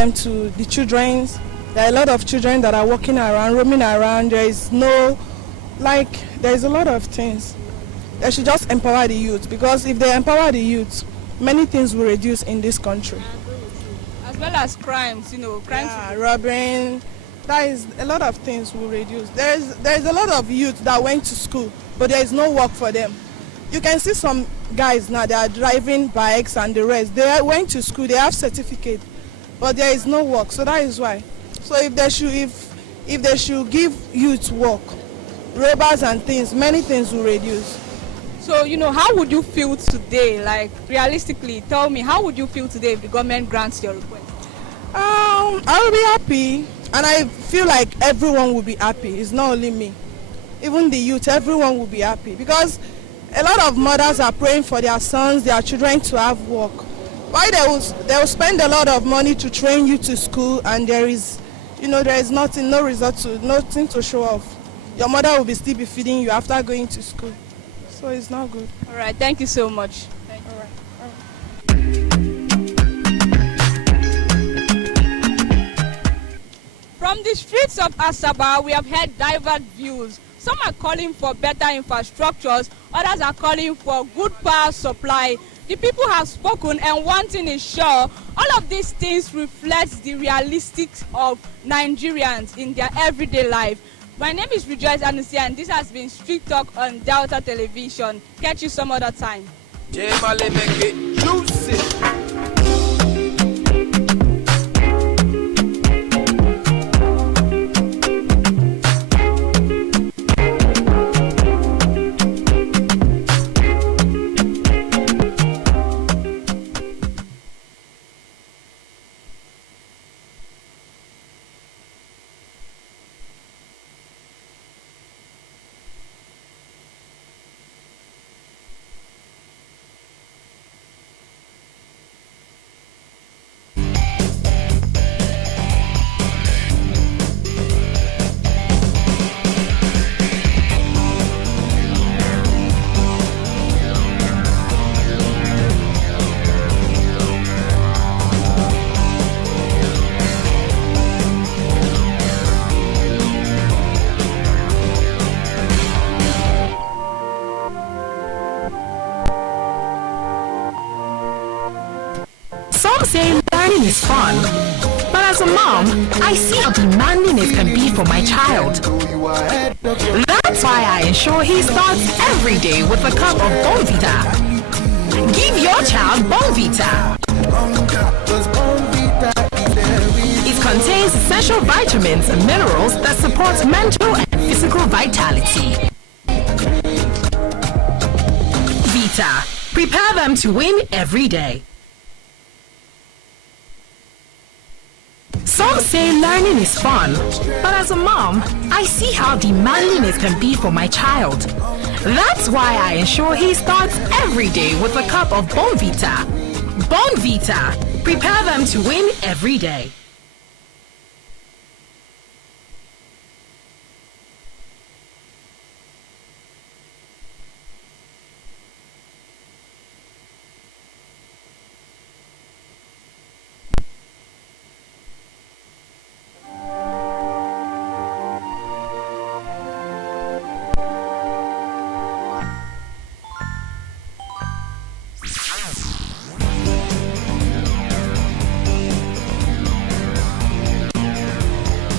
them to the children. There are a lot of children that are walking around, roaming around. There is a lot of things. They should just empower the youth, because if they empower the youth, many things will reduce in this country. As well as crimes, crimes. Yeah, robbing. That is a lot of things will reduce. There is a lot of youth that went to school, but there is no work for them. You can see some guys now, they are driving bikes and the rest. They went to school, they have certificate, but there is no work. So that is why. So if they should give youth work, robbers and things, many things will reduce. So, how would you feel today? Like, realistically, tell me, how would you feel today if the government grants your request? I will be happy, and I feel like everyone will be happy. It's not only me. Even the youth, everyone will be happy, because a lot of mothers are praying for their sons, their children to have work. Why they will spend a lot of money to train you to school, and there is nothing, no result, nothing to show off. Your mother will still be feeding you after going to school. So it's not good. All right, thank you so much. Thank you. All right. From the streets of Asaba, we have heard diverse views. Some are calling for better infrastructures, others are calling for good power supply. The people have spoken, and one thing is sure, all of these things reflect the realistics of Nigerians in their everyday life. My name is Rejoice Anusia, and this has been Street Talk on Delta Television. Catch you some other time. Some say learning is fun, but as a mom, I see how demanding it can be for my child. That's why I ensure he starts every day with a cup of Bonvita. Give your child Bonvita. It contains essential vitamins and minerals that support mental and physical vitality. Vita. Prepare them to win every day. Some say learning is fun, but as a mom, I see how demanding it can be for my child. That's why I ensure he starts every day with a cup of Bonvita. Bonvita. Prepare them to win every day.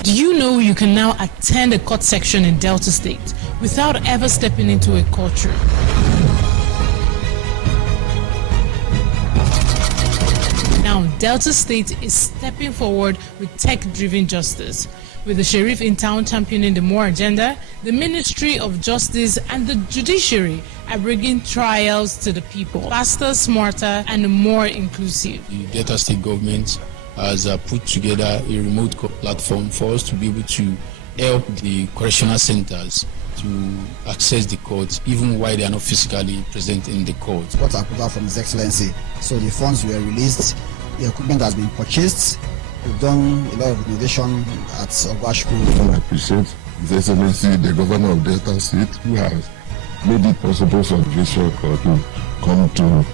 Do you know you can now attend a court section in Delta State without ever stepping into a courtroom? Now, Delta State is stepping forward with tech-driven justice. With the Sheriff in town championing the MORE agenda, the Ministry of Justice and the Judiciary are bringing trials to the people faster, smarter, and more inclusive. The Delta State government has put together a remote platform for us to be able to help the correctional centers to access the courts even while they are not physically present in the court. What approval from His Excellency. So the funds were released, the equipment has been purchased. We've done a lot of innovation at Ogwashku. I appreciate His Excellency, the Governor of Delta State, who has made it possible for the Visual Court to come to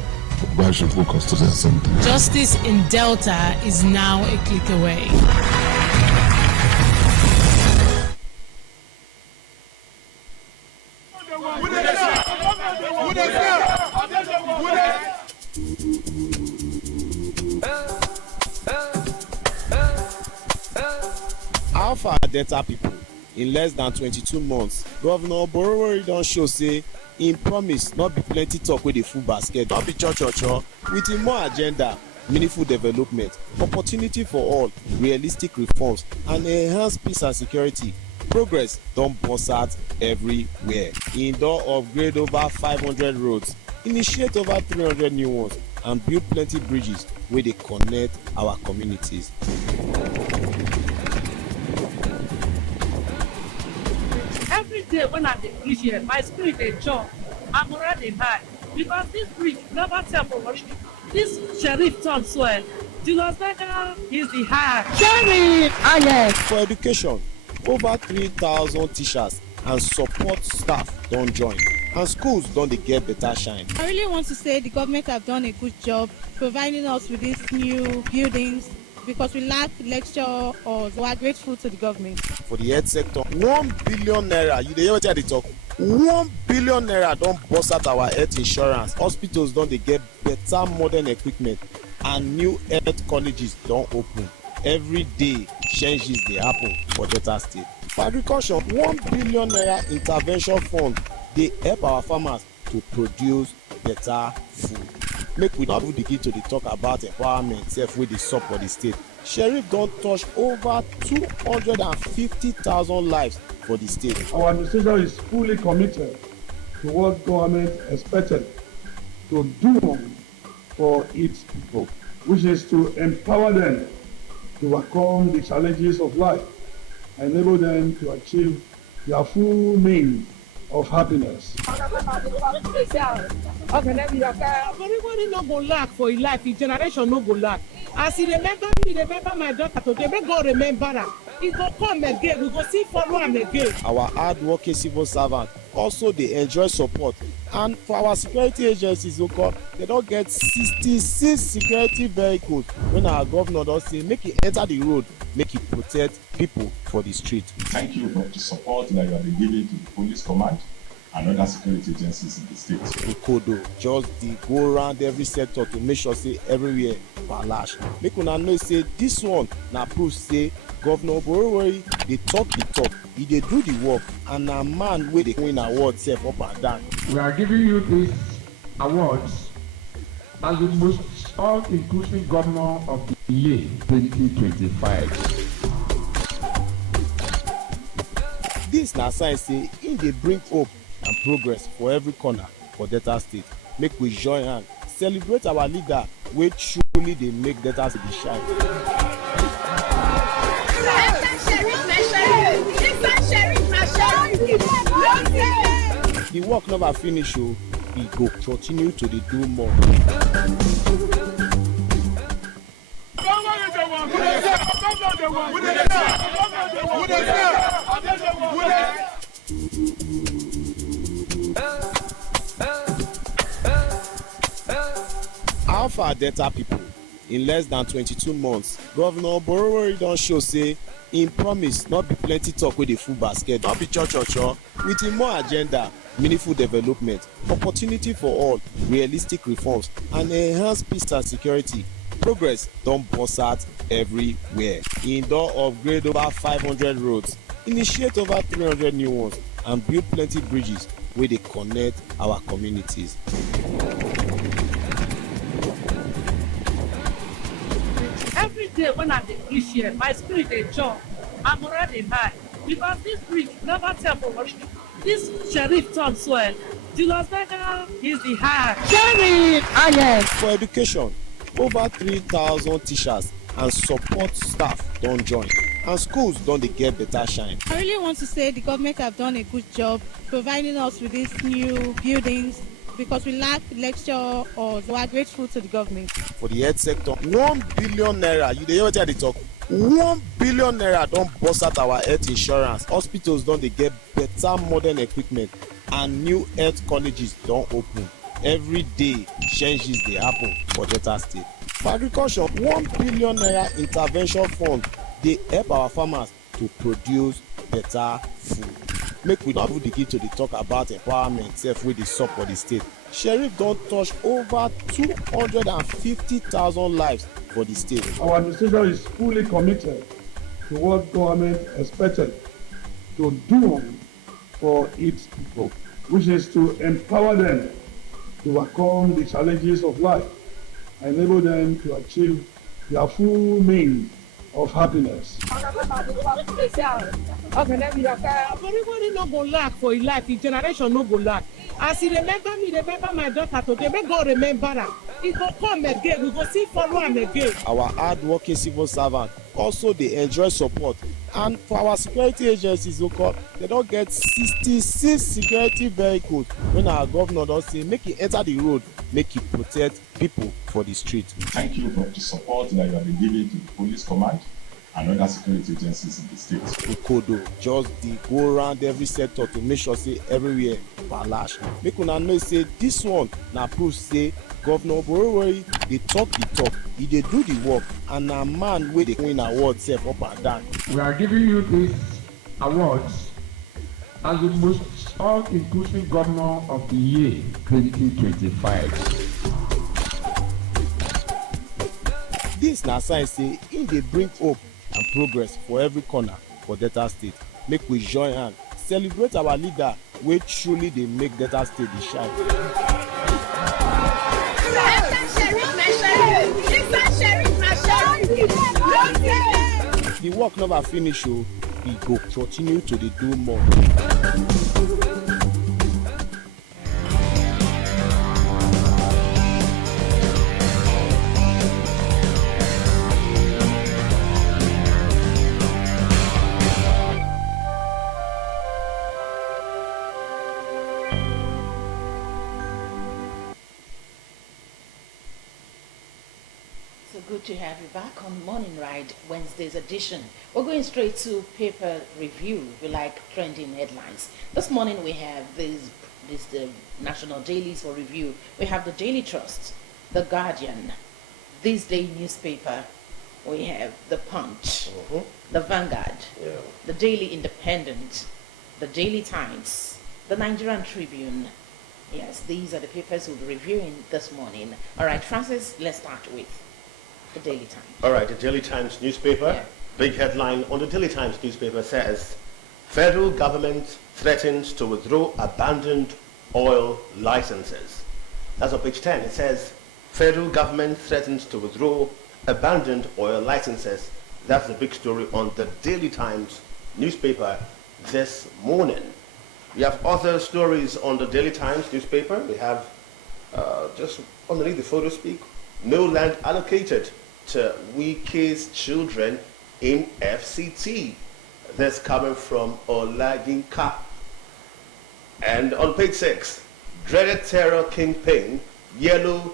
Ogwashukwu Custodial Center. Justice in Delta is now a click away. Alpha Delta people, in less than 22 months, Governor Borowori don show say im promise not be plenty talk wey dey full basket, not be cho with a more agenda, meaningful development, opportunity for all, realistic reforms, and enhanced peace and security. Progress don burst out everywhere. Im don upgrade over 500 roads, initiate over 300 new ones, and build plenty bridges wey dey connect our communities. Every day when I dey reach here, my spirit dey jump, my morale dey high, because this bridge never tell for worship. This sheriff talk well. Julius Berger is the high. Sheriff! Ah yes. For education, over 3,000 teachers and support staff don join, and schools don dey get better shine. I really want to say the government have done a good job providing us with these new buildings, because we lack lecture halls. We are grateful to the government. For the health sector, 1 billion naira, you dey hear wetin I dey talk? 1 billion naira don burst out our health insurance. Hospitals don dey get better modern equipment, and new health colleges don open. Every day, changes dey happen for Delta State. For agriculture, 1 billion naira intervention fund dey help our farmers to produce better food. Make we no even begin to dey talk about empowerment sef wey dey sup for the state. Sheriff don touch over 250,000 lives for the state. Our administration is fully committed to what government expected to do for its people, which is to empower them to overcome the challenges of life, enable them to achieve their full means of happiness. Everybody no go lack for his life, his generation no go lack. As he remember me, remember my daughter today, make God remember her. He go come again, we go see follow him again. Our hard-working civil servants also dey enjoy support, and for our security agencies, they don get 66 security vehicles when our governor don say make he enter the road, make he protect people for the street. Thank you for the support that you have been giving to the police command and other security agencies in the state. Okodo just dey go round every sector to make sure say everywhere balash. Make una know say this one na proof say Governor Borowori dey talk the talk, he dey do the work, and na man wey dey win award sef up and down. We are giving you these awards as the most all-inclusive governor of the year 2025. Dis na sign say im dey bring hope and progress for every corner for Delta State. Make we join hand celebrate our leader wey truly dey make Delta State shine. The work never finish o, we go continue to dey do more. Alpha Delta people, in less than 22 months, Governor Borowori don show say im promise not be plenty talk wey dey full basket, not be cho with a more agenda, meaningful development, opportunity for all, realistic reforms, and enhanced peace and security. Progress don burst out everywhere. Im don upgrade over 500 roads, initiate over 300 new ones, and build plenty bridges wey dey connect our communities. Every day when I dey reach here, my spirit dey jump, my morale dey high, because this bridge never tell for worship. This sheriff talk well. Julius Berger is the high. Sheriff! Ah yes. For education, over 3,000 teachers and support staff don join, and schools don dey get better shine. I really want to say the government have done a good job providing us with these new buildings, because we lack lecture halls. We are grateful to the government. For the health sector, 1 billion naira, you dey hear wetin I dey talk? 1 billion naira don burst out our health insurance. Hospitals don dey get better modern equipment, and new health colleges don open. every day changes dey happen for delta state. For agriculture, 1 billion naira intervention fund dey help our farmers to produce better food. Make we no even begin to dey talk about empowerment sef wey dey sup for the state. Sheriff don touch over 250,000 lives for the state. Our administration is fully committed to what government expected to do for its people, which is to empower them to overcome the challenges of life and enable them to achieve their full means of happiness. Everybody no go lack for his life, his generation no go lack. As he remember me, remember my daughter today, make God remember her. He go come again, we go see follow him again. Our hard-working civil servants also dey enjoy support, and for our security agencies they don get 66 security vehicles when our governor don say make e enter the road, make e protect people for the street. Thank you for the support that you have been giving to the police command and other security agencies in the state. Okodo just dey go round every sector to make sure say everywhere balash. Make una know say this one na proof say Governor Borowori dey talk the talk, he dey do the work, and na man wey dey win award sef up and down. We are giving you these awards as the most all-inclusive governor of the year 2025. Dis na sign say im dey bring hope and progress for every corner for Delta State. Make we join hand celebrate our leader wey truly dey make Delta State dey shine. The work never finish o, we go continue to dey do more. Good to have you back on Morning Ride, Wednesday's edition. We're going straight to paper review. We like trending headlines. This morning we have the national dailies for review. We have the Daily Trust, the Guardian, This Day newspaper. We have the Punch, the Vanguard, the Daily Independent, the Daily Times, the Nigerian Tribune. Yes, these are the papers we'll be reviewing this morning. All right, Francis, let's start with the Daily Times. All right, the Daily Times newspaper. Yeah. Big headline on the Daily Times newspaper says, Federal government threatens to withdraw abandoned oil licenses. That's on page 10. It says, Federal government threatens to withdraw abandoned oil licenses. That's the big story on the Daily Times newspaper this morning. We have other stories on the Daily Times newspaper. We have just underneath the photo speak, no land allocated to Wike's children in FCT. That's coming from Olayinka. And on page 6, dreaded terror kingpin Yellow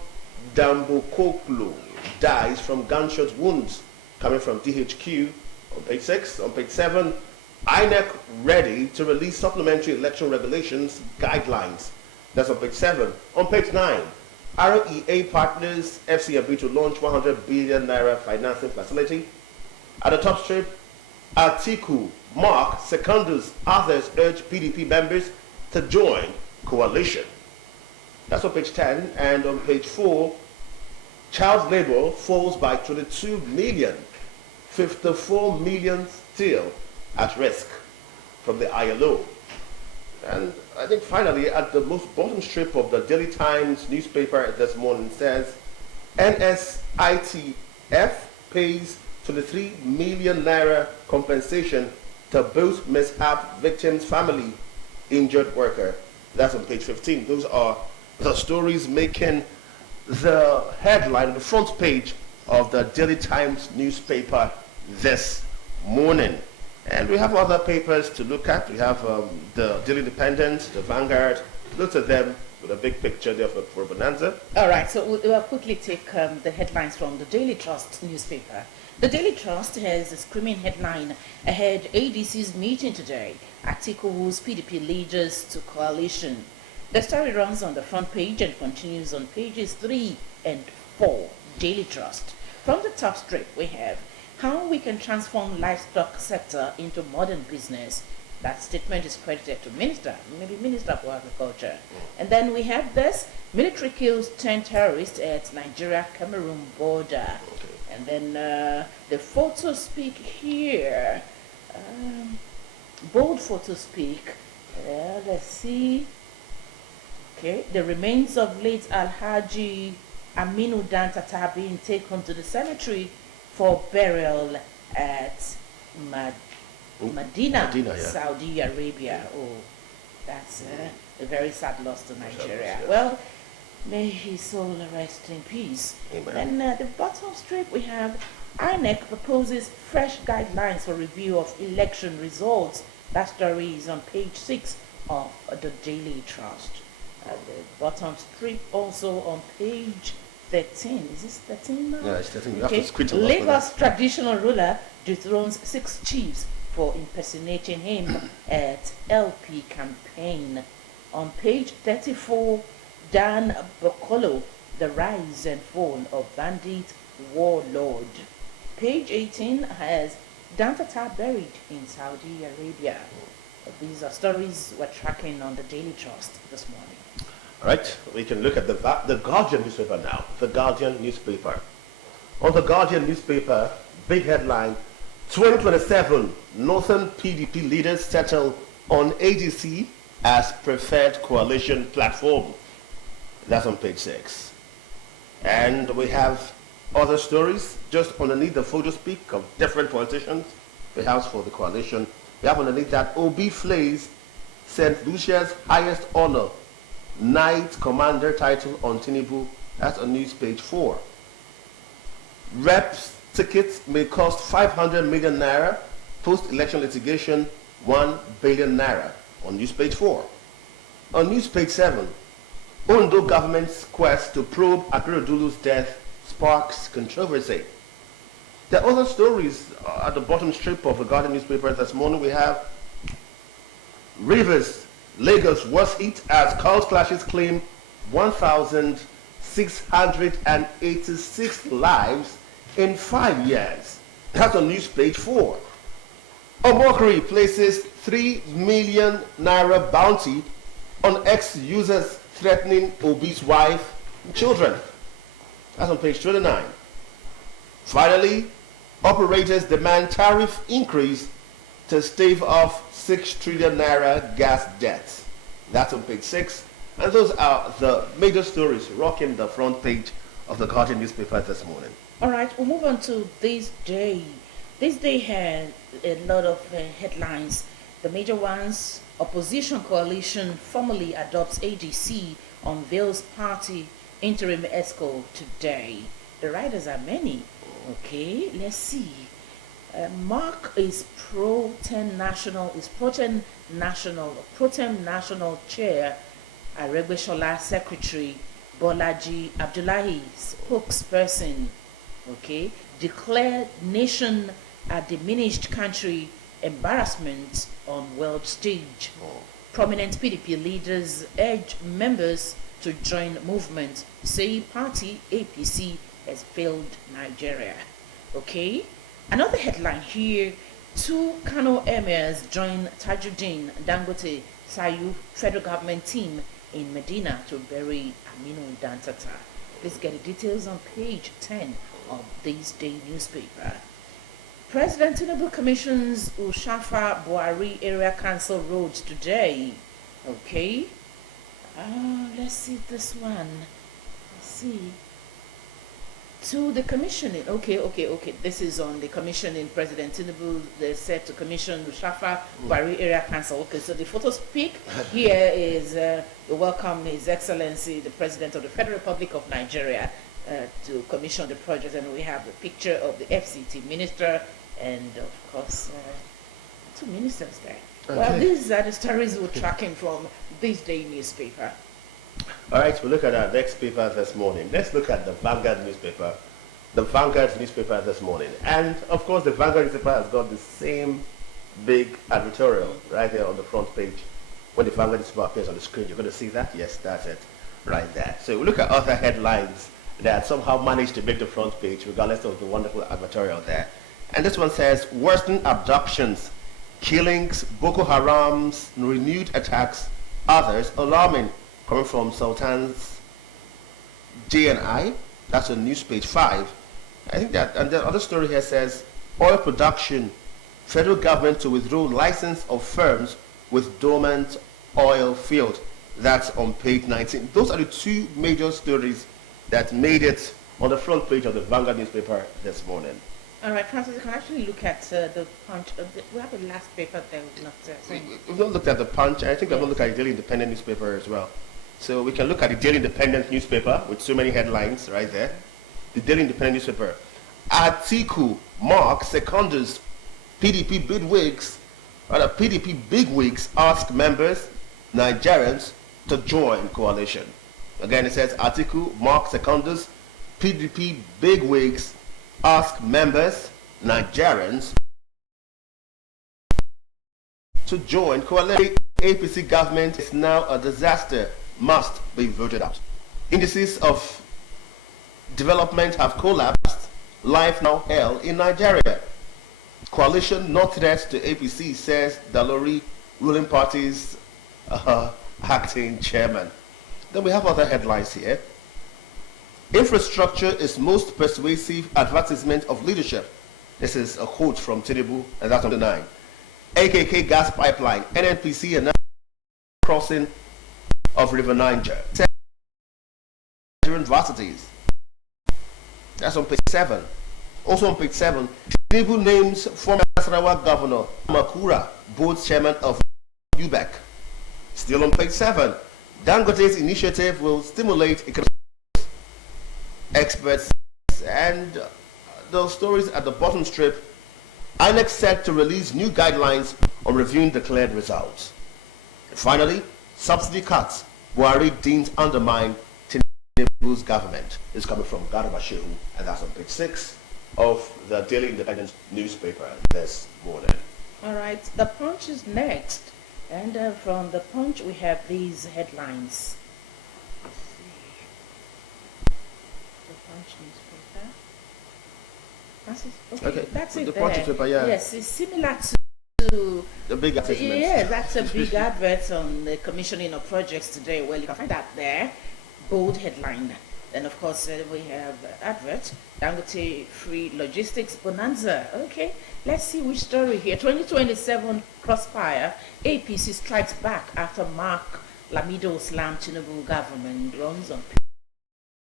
Dambokoklu dies from gunshot wounds, coming from DHQ on page 6. On page 7, INEC ready to release supplementary election regulations guidelines. That's on page 7. On page 9, ROEA partners FCMB to launch 100 billion naira financing facility. At the top strip, Atiku, Mark, Secondus, others urge PDP members to join coalition. That's on page 10. And on page 4, child labor falls by 22 million, 54 million still at risk from the ILO. And I think finally, at the most bottom strip of the Daily Times newspaper this morning says, NSITF pays 23 million naira compensation to both mishap victims' family, injured worker. That's on page 15. Those are the stories making the headline, the front page of the Daily Times newspaper this morning. And we have other papers to look at. We have the Daily Independent, the Vanguard. Look at them with a big picture there for Bonanza. All right, so we'll quickly take the headlines from the Daily Trust newspaper. The Daily Trust has a screaming headline ahead ADC's meeting today. Atiku woos PDP leaders to coalition. The story runs on the front page and continues on pages 3 and 4. Daily Trust. From the top strip, we have how we can transform livestock sector into modern business. That statement is credited to Minister for Agriculture. And then we have this, military kills 10 terrorists at Nigeria-Cameroon border. And then the photo speak here. Bold photo speak. Let's see. Okay, the remains of late Alhaji Aminu Dantata being taken to the cemetery for burial at Medina, Saudi Arabia. Oh, that's a very sad loss to Nigeria. Well, may his soul rest in peace. Amen. And the bottom strip we have INEC proposes fresh guidelines for review of election results. That story is on page 6 of the Daily Trust. The bottom strip also on page 13. Is this 13 now? Yeah, it's 13. You okay. have to screen Lagos traditional ruler dethrones 6 chiefs for impersonating him at LP campaign. On page 34, Dan Bokolo, the rise and fall of bandit warlord. Page 18 has Dantata buried in Saudi Arabia. These are stories we're tracking on the Daily Trust this morning. All right, we can look at the Guardian newspaper now. The Guardian newspaper. On the Guardian newspaper, big headline, 2027 Northern PDP leaders settle on ADC as preferred coalition platform. That's on page 6. And we have other stories just underneath the photo speak of different politicians, perhaps for the coalition. We have underneath that Obi flays St. Lucia's highest honor, Knight Commander title on Tinubu. That's on news page 4. Reps tickets may cost 500 million naira. Post-election litigation, 1 billion naira on news page 4. On news page 7, Ondo government's quest to probe Akeredolu's death sparks controversy. There are other stories at the bottom strip of the Guardian newspaper this morning. We have Rivers, Lagos worst hit as cult clashes claim 1,686 lives in 5 years. That's on news page 4. Omokri places 3 million naira bounty on ex-users threatening Obi's wife and children. That's on page 29. Finally, operators demand tariff increase to stave off 6 trillion naira gas debt. That's on page 6. And those are the major stories rocking the front page of the Guardian newspaper this morning. All right, we'll move on to this day. This day had a lot of headlines. The major ones: opposition coalition formally adopts ADC, unveils party interim ESCO today. The riders are many. Okay, let's see. Mark is pro-tem national chair, Aregbesola secretary, Bolaji Abdullahi spokesperson. Okay, declared nation a diminished country, embarrassment on world stage. Prominent PDP leaders urge members to join movement, say party APC has failed Nigeria. Okay, another headline here: 2 Kano emirs join Tajuddin Dangote Sayu federal government team in Medina to bury Aminu Dantata. Let's get the details on page 10 of this day newspaper. President Tinubu commissions Ushafa Buhari Area Council roads today. Okay. Let's see this one. Let's see. To the commissioning. Okay. This is on the commissioning. President Tinubu, they said to commission Ushafa Buhari Area Council. Okay, so the photo speak here is welcome His Excellency, the President of the Federal Republic of Nigeria, to commission the project, and we have the picture of the FCT minister and of course 2 ministers there. Okay. Well, these are the stories we're tracking from this day newspaper. All right, we'll look at our next paper this morning. Let's look at the Vanguard newspaper. The Vanguard newspaper this morning. And of course, the Vanguard newspaper has got the same big advertorial right here on the front page When the Vanguard newspaper appears on the screen, you're going to see that. Yes, that's it, right there. So we look at other headlines that somehow managed to make the front page, regardless of the wonderful advertorial there. And this one says, worsening abductions, killings, Boko Haram's renewed attacks, others alarming, coming from Sultan's JNI. That's on news page 5. I think that, and the other story here says, oil production, federal government to withdraw license of firms with dormant oil field. That's on page 19. Those are the two major stories that made it on the front page of the Vanguard newspaper this morning. All right, Francis, you can actually look at the Punch. We have the last paper there. We've not looked at the Punch. I think we've not looked at the Daily Independent newspaper as well. So we can look at the Daily Independent newspaper with so many headlines right there. The Daily Independent newspaper. Atiku, Mark, Secondus, PDP bigwigs, PDP bigwigs ask members, Nigerians, to join coalition. Again, it says Atiku, Mark, Secondus, PDP bigwigs ask members, Nigerians, to join coalition. APC government is now a disaster, must be voted out. Indices of development have collapsed, life now hell in Nigeria. Coalition not threat to APC, says Dalori, ruling party's acting chairman. Then we have other headlines here. Infrastructure is most persuasive advertisement of leadership. This is a quote from Tinubu, and that's on the 9. AKK gas pipeline, NNPC and crossing of River Niger. Universities. That's on page 7. Also on page 7, Tinubu names former Nasarawa Governor Makura, board chairman of UBEC. Still on page 7, Dangote's initiative will stimulate economic experts, and those stories at the bottom strip. INEC set to release new guidelines on reviewing declared results. And finally, subsidy cuts, Buhari deems undermine Tinubu's government. Is coming from Garba Shehu, and that's on page 6 of the Daily Independent newspaper this morning. All right, the Punch is next, and from the Punch we have these headlines. Let's see. The Punch newspaper. Okay, that's it. The Punch newspaper, yeah. Yes, it's similar to the big advertisement. Yeah, that's a big advert on the commissioning of projects today. Well, you can find that there. Bold headline. Then, of course, we have advert, Dangote Free Logistics Bonanza. Okay, let's see which story here. 2027 crossfire, APC strikes back after Mark Lamido slammed Tinubu government, runs on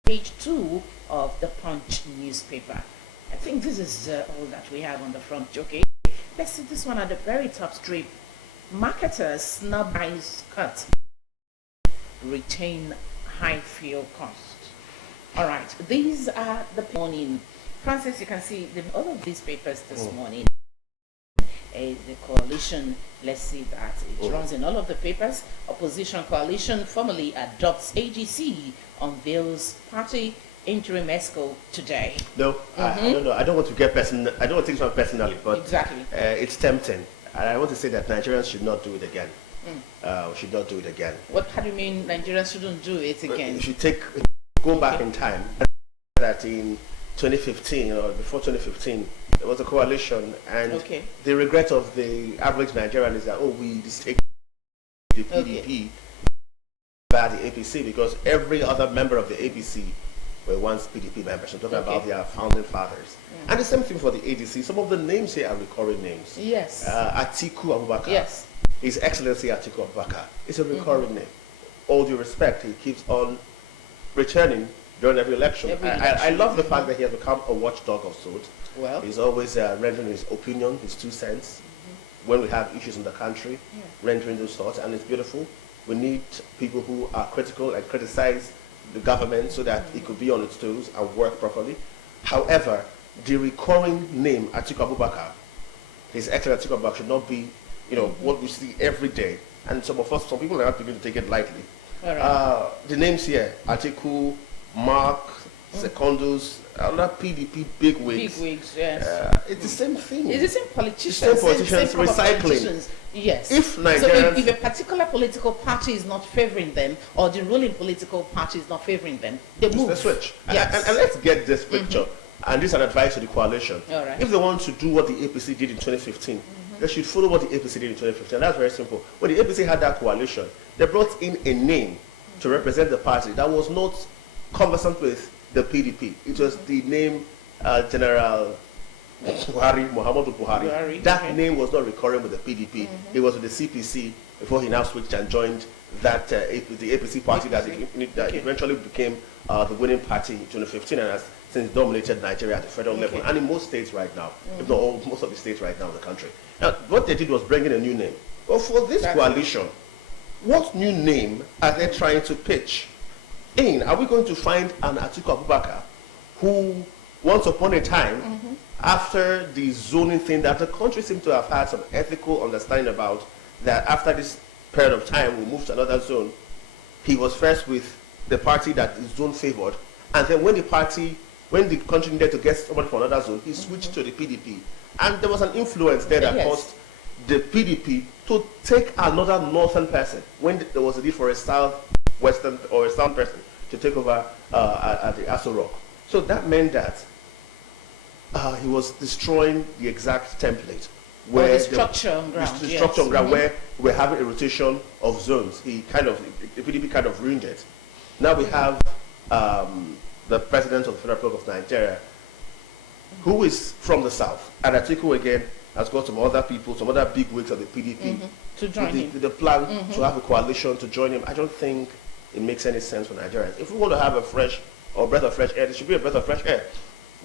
page 2 of the Punch newspaper. I think this is all that we have on the front. Okay, let's see this one at the very top strip. Marketers snub price cut, retain high fuel costs. All right, these are the morning. Francis, you can see all of these papers this morning. The coalition, let's see that. It runs in all of the papers. Opposition coalition formally adopts AGC, unveils party interim ESCO today. No, I don't know. I don't want to get personal. I don't want to take it personally, but exactly. It's tempting. And I want to say that Nigerians should not do it again. Should not do it again. How do you mean Nigerians shouldn't do it again? You should go back in time. That in 2015 or before 2015, there was a coalition, and the regret of the average Nigerian is that we take the PDP by the APC, because every other member of the APC were once PDP members. I'm talking about their founding fathers. And the same thing for the ADC. Some of the names here are recurring names. Yes. Atiku Abubakar. Yes. His Excellency Atiku Abubakar. It's a recurring name. All due respect, he keeps on returning during every election. I love the fact that he has become a watchdog of sorts. Well, he's always rendering his opinion, his 2 cents, when we have issues in the country, rendering those thoughts, and it's beautiful. We need people who are critical and criticize the government so that it could be on its toes and work properly. However, the recurring name Atiku Abubakar, His Excellency Atiku Abubakar, should not be, what we see every day. And some people are not beginning to take it lightly. The names here, Atiku, Mark, secondos, other PDP bigwigs. Bigwigs, yes. It's the same thing. It's the same politicians. Same politicians same recycling. politicians. Yes. If So Nigerians, if a particular political party is not favoring them, or the ruling political party is not favoring them, they move. they switch. Yes. And let's get this picture. And this is an advice to the coalition. All right. If they want to do what the APC did in 2015, they should follow what the APC did in 2015. And that's very simple. When the APC had that coalition, they brought in a name to represent the party that was not conversant with the PDP. It was the name General Buhari, Muhammadu Buhari. That name was not recurring with the PDP. It was with the CPC before he now switched and joined that the APC party that eventually became the winning party in 2015 and has since dominated Nigeria at the federal level and in most states right now, if not all, most of the states right now in the country. Now, what they did was bring in a new name. But for this coalition, what new name are they trying to pitch? Are we going to find an Atiku Abubakar who, once upon a time, after the zoning thing that the country seemed to have had some ethical understanding about, that after this period of time we move to another zone, he was first with the party that the zone favored, and then when the country needed to get somebody from another zone, he switched to the PDP. And there was an influence there that caused the PDP to take another northern person when there was a need for a southwestern or a southern person to take over at the Aso Rock. So that meant that he was destroying the exact template. Where the structure on ground. The structure on ground where we're having a rotation of zones. The PDP kind of ruined it. Now we have the president of the Federal Republic of Nigeria, who is from the south. And Atiku again has got some other people, some other big wigs of the PDP to join him. The plan to have a coalition to join him. I don't think it makes any sense for Nigerians. If we want to have a breath of fresh air, there should be a breath of fresh air.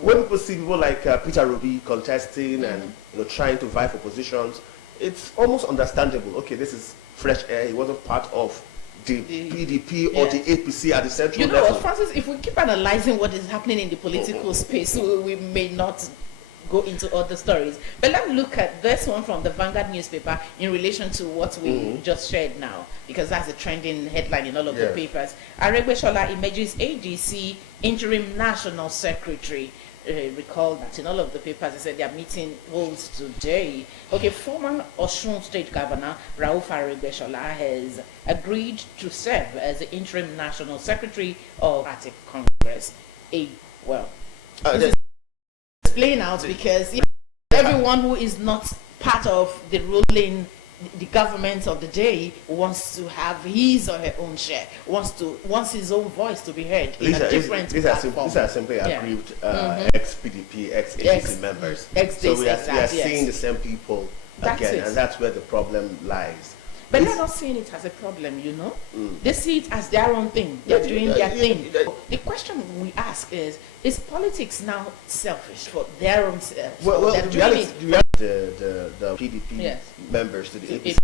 When people see people like Peter Obi contesting and trying to vie for positions, it's almost understandable. Okay, this is fresh air. He wasn't part of the PDP or the APC at the central level. You know what, Francis, if we keep analyzing what is happening in the political space, we may not go into other stories. But let's look at this one from the Vanguard newspaper in relation to what we just shared now, because that's a trending headline in all of the papers. Aregbesola emerges ADC interim national secretary. Recall that in all of the papers they said their meeting holds today. Okay, former Osun State Governor Rauf Aregbesola has agreed to serve as the interim national secretary of Democratic Congress. This is playing out because everyone who is not part of the ruling, the government of the day, wants to have his or her own share, wants his own voice to be heard in a different platform. These are simply aggrieved ex-PDP, ex-APC members. So we are seeing the same people again, and that's where the problem lies. But they're not seeing it as a problem, They see it as their own thing. They're doing their thing. The question we ask is politics now selfish for their own self? Well, the PDP members to the APC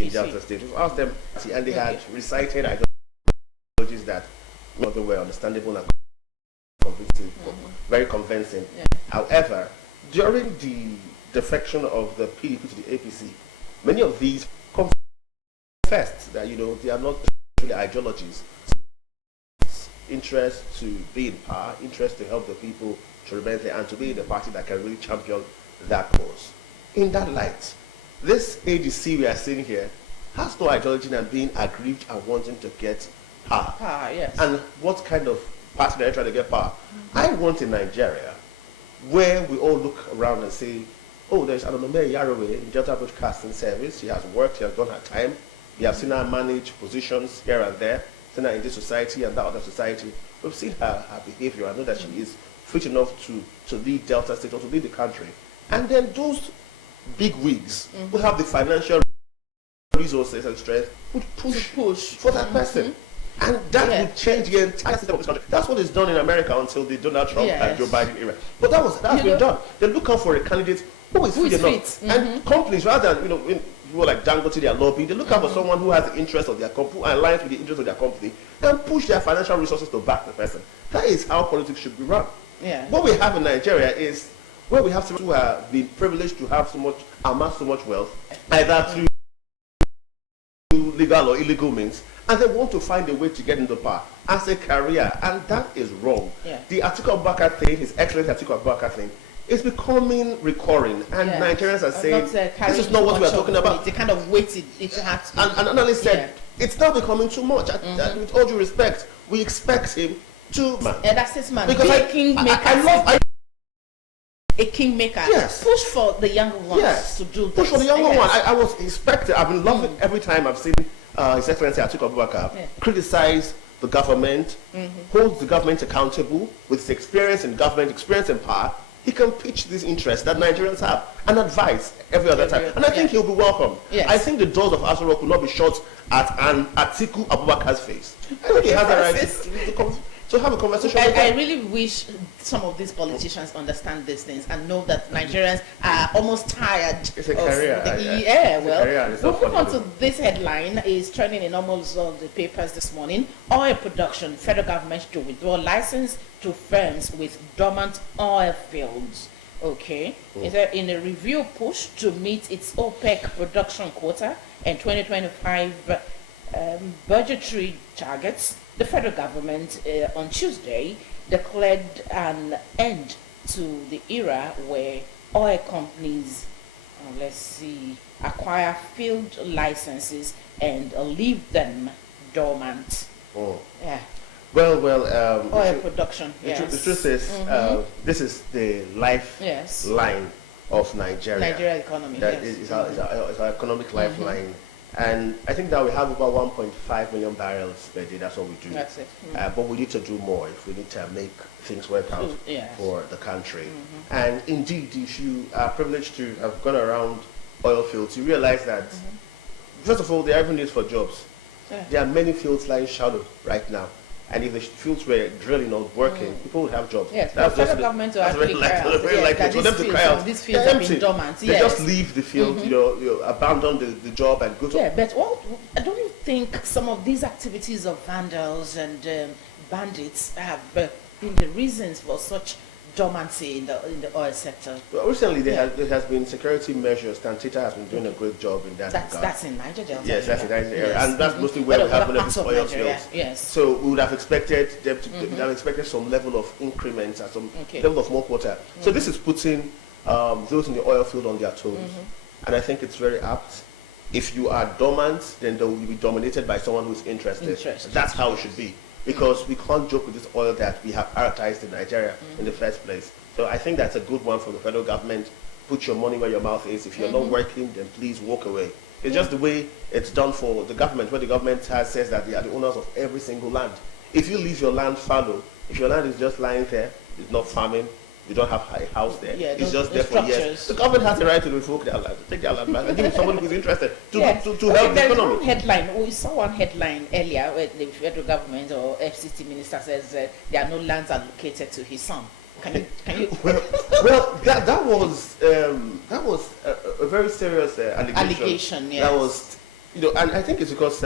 in Delta State, we've asked them, and they had recited ideologies that they were understandable and convincing, very convincing. However, during the defection of the PDP to the APC, many of these confessed that they are not really ideologies. Interest to be in power, interest to help the people to remain there, and to be in the party that can really champion that cause. In that light, this ADC we are seeing here has no ideology and being aggrieved and wanting to get power. And what kind of party they are trying to get power? I want in Nigeria where we all look around and say, oh, there's Anonome Yarowe in Delta Broadcasting Service. She has worked, she has done her time. We have seen her manage positions here and there, seen her in this society and that other society. We've seen her behavior. I know that she is fit enough to lead Delta State or to lead the country. And then those big wigs who have the financial resources and strength would push for that person. And that would change the entire system of this country. That's what is done in America until the Donald Trump and Joe Biden era. But that's been done. They look out for a candidate who is fit enough. And companies, rather than people like Dangote, their lobby, they look out for someone who has the interest of their company, aligns with the interest of their company, and push their financial resources to back the person. That is how politics should be run. What we have in Nigeria is where we have someone who have been privileged to have amass so much wealth, either through legal or illegal means, and they want to find a way to get into power as a career, and that is wrong. Yeah. The Atiku Abubakar thing, His Excellency Atiku Abubakar thing, is becoming recurring, and Nigerians are saying this is not what we are talking about. They kind of waited it had to. And analysts said it's now becoming too much. With all due respect, we expect him to. That's this man. Because a kingmaker. A kingmaker. Yes. Push for the younger ones to do this. Push for the younger one. I was expecting. I've been loving every time I've seen His Excellency Atiku Abubakar criticize the government, hold the government accountable with his experience in government, experience in power. He can pitch these interests that Nigerians have and advise every other time. And I think he'll be welcome. Yes. I think the doors of Aso Rock will not be shut at an Atiku Abubakar's face. I think he has the right to have a conversation with I really wish some of these politicians understand these things and know that Nigerians are almost tired. It's a career. We'll move on to this headline. Is trending in almost all the papers this morning. Oil production, federal government to withdraw license to firms with dormant oil fields. Okay. Is there in a review push to meet its OPEC production quota and 2025 budgetary targets? The federal government on Tuesday declared an end to the era where oil companies, acquire field licenses and leave them dormant. Yeah. Well, oil production. The truth is, this is the lifeline of Nigeria. Nigeria economy. It's our economic lifeline. And I think that we have about 1.5 million barrels per day. That's what we do. That's it. But we need to do more if we need to make things work out for the country. And indeed, if you are privileged to have gone around oil fields, you realize that, first of all, there are even needs for jobs. There are many fields lying shallow right now. And if the fields were drilling or working, people would have jobs. Yes, the federal government will actually cry out. For them to cry out. These fields have been dormant. They just leave the field, you abandon the job and go to... Yeah, but don't you think some of these activities of vandals and bandits have been the reasons for such dormancy in the oil sector? Well, recently there has been security measures. Tantita has been doing a great job in that regard. That's in Niger Delta. Yes, that's in Niger area, and that's mostly where we have one of these oil fields. Yes. So we would have expected them to we would have expected some level of increments and some level of more quota. So this is putting those in the oil field on their toes, and I think it's very apt. If you are dormant, then they will be dominated by someone who's interested. That's how it should be. Because we can't joke with this oil that we have prioritized in Nigeria in the first place. So I think that's a good one from the federal government. Put your money where your mouth is. If you're not working, then please walk away. It's just the way it's done for the government, where the government says that they are the owners of every single land. If you leave your land fallow, if your land is just lying there, it's not farming, you don't have a house there, it's just there for years. The government has the right to revoke their land, to take their land back, and give it to somebody who's interested to help the economy. One headline. We saw one headline earlier where the federal government or FCT minister says there are no lands allocated to his son. Can you? well, that was a very serious allegation. Yes. That was, and I think it's because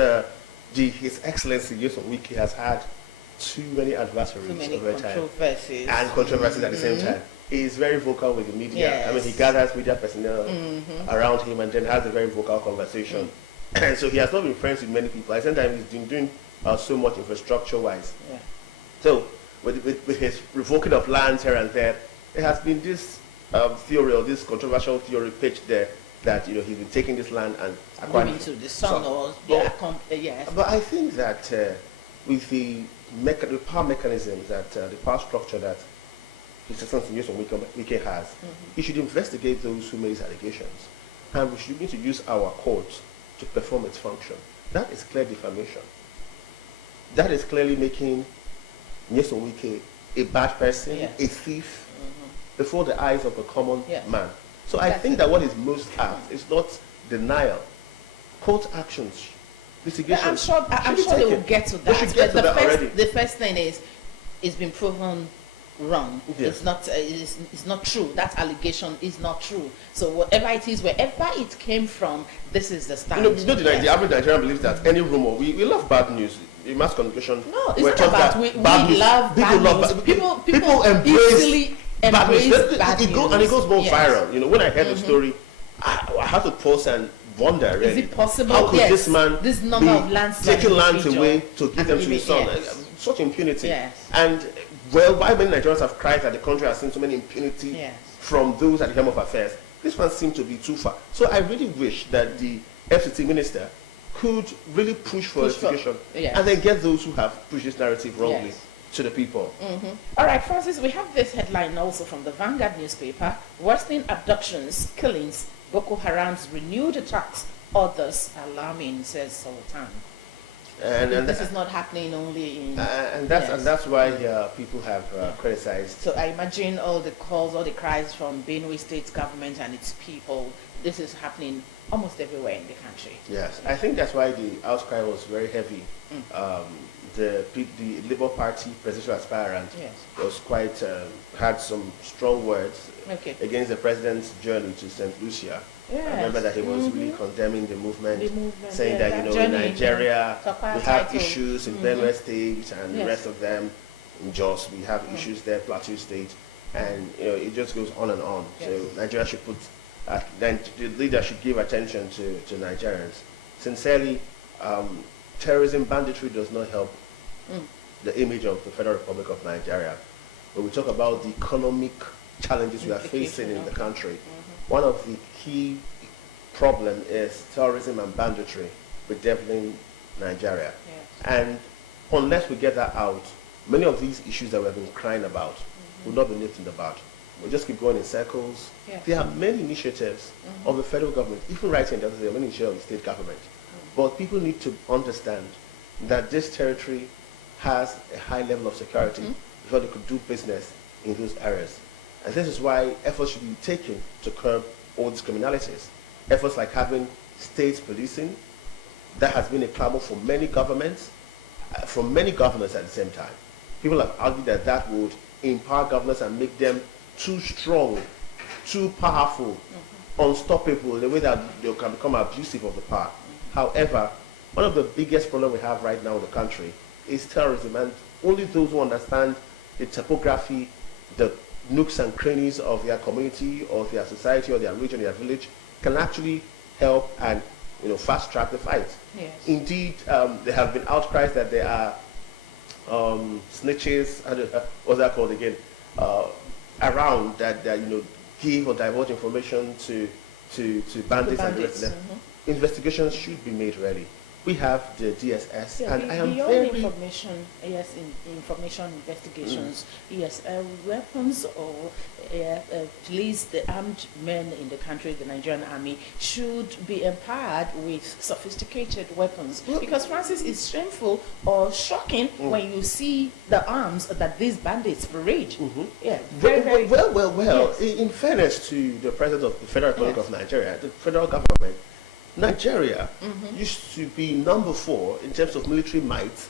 His Excellency Nyesom Wike has had too many adversaries over time and controversies at the same time. He is very vocal with the media. Yes. I mean, he gathers media personnel around him and then has a very vocal conversation. And so he has not been friends with many people. At the same time, he's been doing so much infrastructure-wise. Yeah. So with his revoking of lands here and there, there has been this theory or this controversial theory pitched there that he's been taking this land and acquiring to the son or yes. But I think that with the power mechanisms that the power structure that His Excellency Nyesom Wike has, he should investigate those who made these allegations, and we should need to use our courts to perform its function. That is clear defamation. That is clearly making Nyesom Wike a bad person, a thief, before the eyes of a common man. So I think that what is most apt is not denial, court actions, litigation. I'm sure they will get to that. They should get to that already. The first thing is, it's been proven wrong. Yes. It's not true. That allegation is not true. So whatever it is, wherever it came from, this is the stand. The average Nigerian believes that any rumor, we love bad news. In mass communication, no, it's not about we love bad news. People embrace easily embrace bad news. And it goes more viral. When I heard the story I have to pause and wonder, really. Is it possible? How could Yes. this man This number of lands taking lands individual away to give them to his son? Yes. Such impunity. Yes. And, well, why many Nigerians have cried that the country has seen so many impunity Yes. from those at the helm of affairs? This one seemed to be too far. So I really wish that the FCT minister could really push for investigation yes. and then get those who have pushed this narrative wrongly Yes. to the people. All right, Francis, we have this headline also from the Vanguard newspaper. Worsening abductions, killings, Boko Haram's renewed attacks, others alarming, says Sultan. And this is not happening only in... and that's why people have criticized. So I imagine all the calls, all the cries from Benue State government and its people, this is happening almost everywhere in the country. Yes, I think that's why the outcry was very heavy. The Labour Party presidential aspirant was quite had some strong words against the president's journey to St. Lucia. Yes. I remember that he was really condemning the movement, saying yeah, that that in Nigeria we have title. issues in Benue State and the rest of them. In Jos we have issues there, Plateau State, and it just goes on and on. Yes. So Nigeria should put, then the leader should give attention to Nigerians. Sincerely, terrorism, banditry does not help the image of the Federal Republic of Nigeria. When we talk about the economic challenges we are facing in the country, one of the key problems is terrorism and banditry bedeviling Nigeria. And unless we get that out, many of these issues that we have been crying about will not be nipped in the bud. We'll just keep going in circles. There are many initiatives of the federal government, even right here in Delta, there are many initiatives of the state government. But people need to understand that this territory has a high level of security before they could do business in those areas. And this is why efforts should be taken to curb all these criminalities. Efforts like having state policing, that has been a clamor for many governments, from many governors at the same time. People have argued that that would empower governors and make them too strong, too powerful, unstoppable, in a way that they can become abusive of the power. However, one of the biggest problems we have right now in the country is terrorism, and only those who understand the topography, the nooks and crannies of their community or their society or their region, their village, can actually help and fast track the fight. Yes. Indeed, there have been outcries that there are snitches, what's that called again, around that give or divulge information to bandits and the rest of them. Investigations should be made ready. We have the DSS, and I am very... information, information investigations, weapons or at least the armed men in the country, the Nigerian army, should be empowered with sophisticated weapons. Because, Francis, it's shameful or shocking when you see the arms that these bandits parade. Very Well, in fairness to the President of the Federal Republic of Nigeria, the federal government, Nigeria used to be number 4 in terms of military might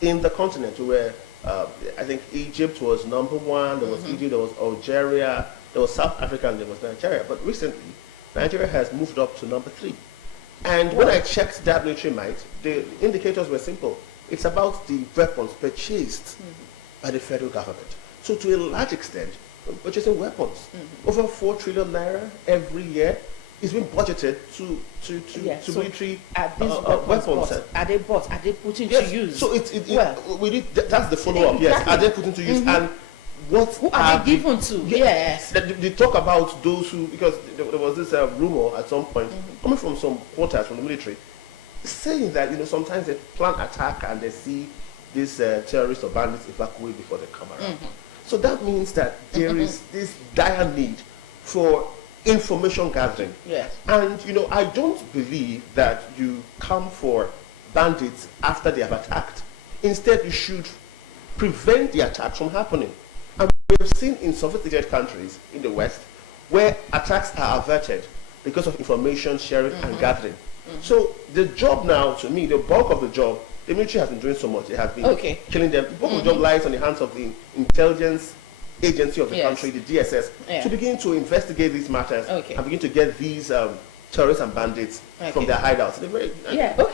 in the continent, where I think Egypt was number 1, there was Egypt, there was Algeria, there was South Africa, and there was Nigeria. But recently, Nigeria has moved up to number 3. And when I checked that military might, the indicators were simple. It's about the weapons purchased by the federal government. So to a large extent, we're purchasing weapons. Over 4 trillion naira every year is being budgeted to military weapons. Are they bought? Are they put into use? So we need that's the follow-up. Yes, are they put into use, and who are they given to? Yes. They talk about those who, because there was this rumor at some point coming from some quarters from the military, saying that sometimes they plan attack and they see these terrorists or bandits evacuate before they come around. So that means that there is this dire need for information gathering. Yes. And I don't believe that you come for bandits after they have attacked. Instead, you should prevent the attacks from happening. And we have seen in sophisticated countries in the West where attacks are averted because of information sharing and gathering. So the job now, to me, the bulk of the job, the military has been doing so much. It has been killing them. The bulk of the job lies on the hands of the intelligence agency of the country, the DSS, to begin to investigate these matters and begin to get these terrorists and bandits from their hideouts.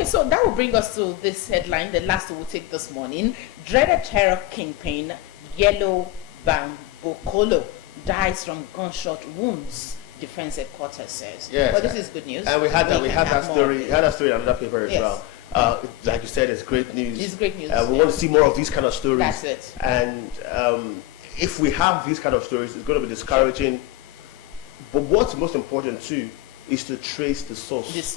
So that will bring us to this headline, the last we'll take this morning. Dreaded terror kingpin Yellow Bambokolo dies from gunshot wounds Defense Headquarters says. Yes. But this is good news. And we had that story. We had that story in another paper as Yes. well. Like you said, it's great news. It's great news. We want to see more of these kind of stories. That's it. And if we have these kind of stories, it's going to be discouraging. But what's most important too is to trace the source.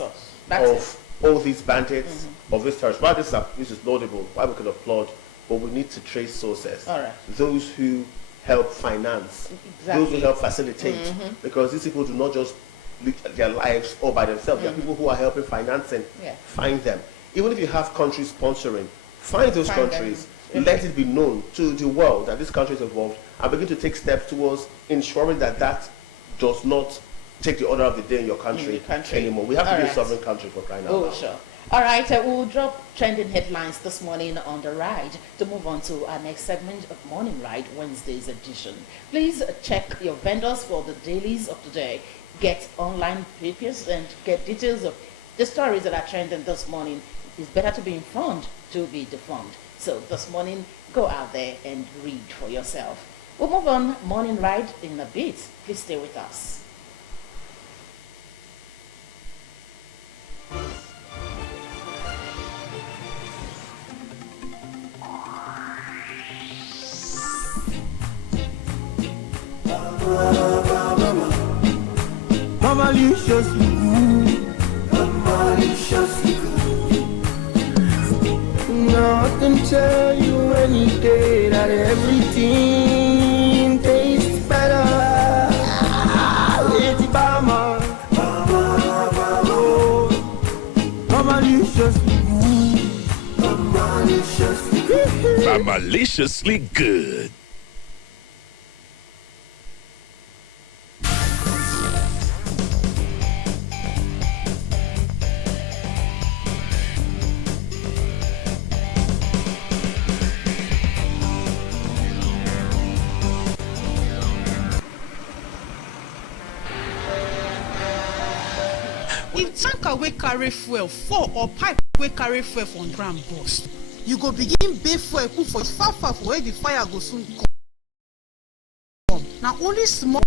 Of all these bandits, of this terrorists. Why this is laudable, why we can applaud, but we need to trace sources. All right. Those who help finance, those who help facilitate, because these people do not just live their lives all by themselves. There are people who are helping financing. Find them. Even if you have countries sponsoring, find those countries. Let it be known to the world that this country is involved, and begin to take steps towards ensuring that does not take the order of the day in your country, anymore. We have to be a sovereign country for crying out loud. Sure. All right, we'll drop trending headlines this morning on the ride to move on to our next segment of Morning Ride, Wednesday's edition. Please check your vendors for the dailies of today. Get online papers and get details of the stories that are trending this morning. It's better to be informed to be deformed. So this morning, go out there and read for yourself. We'll move on Morning Ride in a bit. Please stay with us. Maliciously good, maliciously good. Now I can tell you any day that everything tastes better. Lady Bama, maliciously good, maliciously good. Maliciously good. If tanker wey carry fuel fall or pipe wey carry fuel from ground burst, you go begin pay fuel put for far for where the fire go soon come. Na only small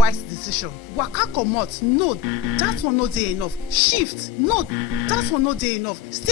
wise decision. Waka comot, no, that one no dey enough. Shift, no, that one no dey enough. Stay